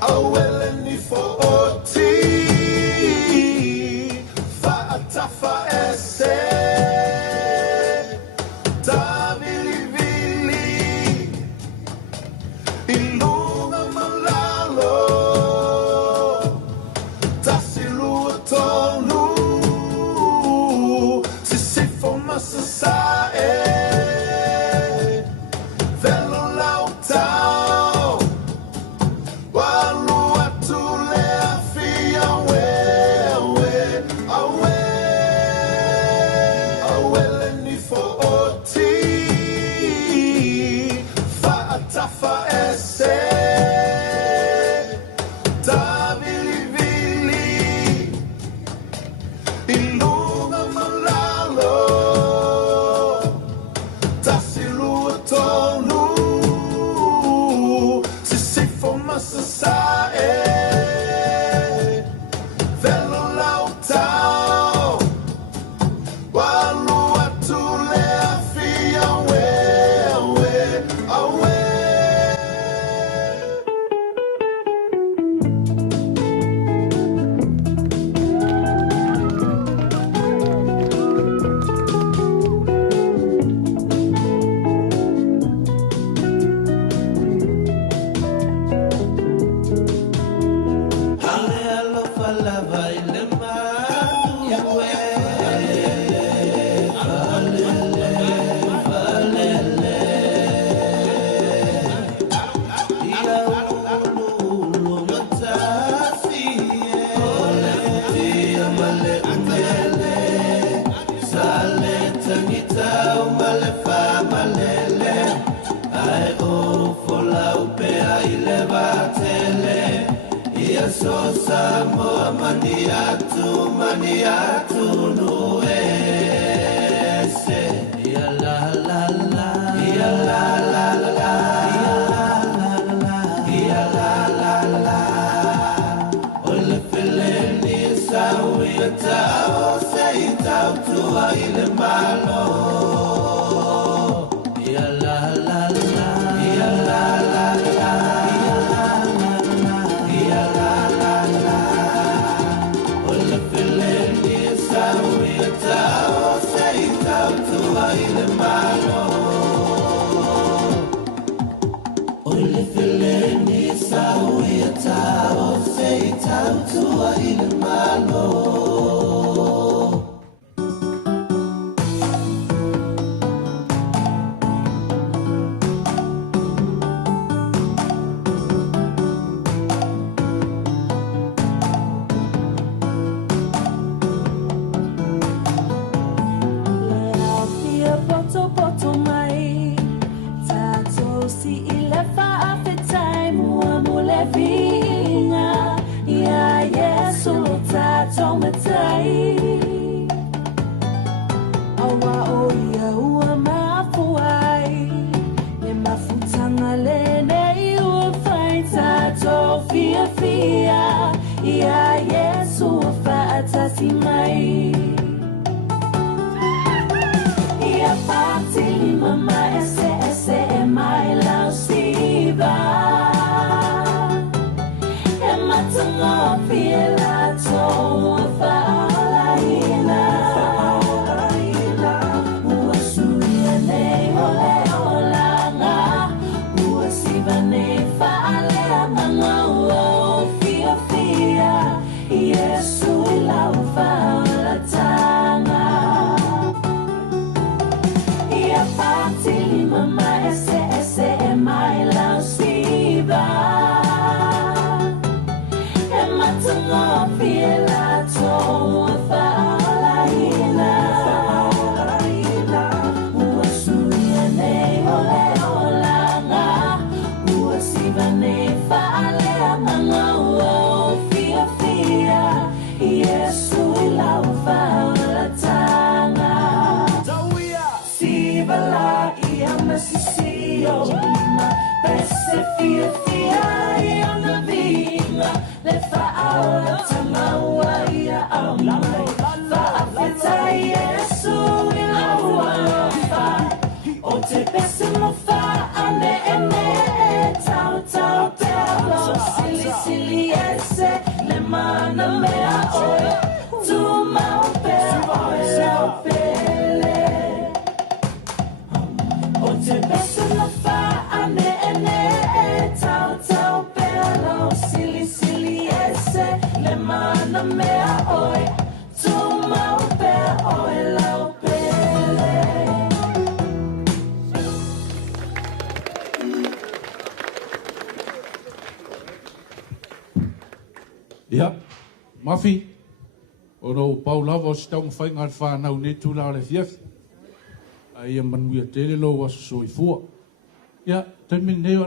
aulelei for oti, fa'atafa ese, tavilivili, ilunga malalo, tasilua tonu, sisifo masasae, velo lautau, walua tule afia aulelei for oti, fa'atafa ese, tavilivili, ilunga malalo, tasilua tonu, sisifo masasae, velo lautau, walua tule afia maniatu nuese, ya la la la, ya la la la, ya la la la, ole fileni sawi tao sei tau tua ile malo, ya la la la, ya la la la. Se besa na fa ane ene e tau tau pea lau sili sili ese le mana mea oi tu mau pea oi lau pele. Ia, mafi, o rau pau lava o sitau mwhai ngā whanau ne tūla le fiafi. Ai a manuia tele lo wa so i fua. Ia, te mineo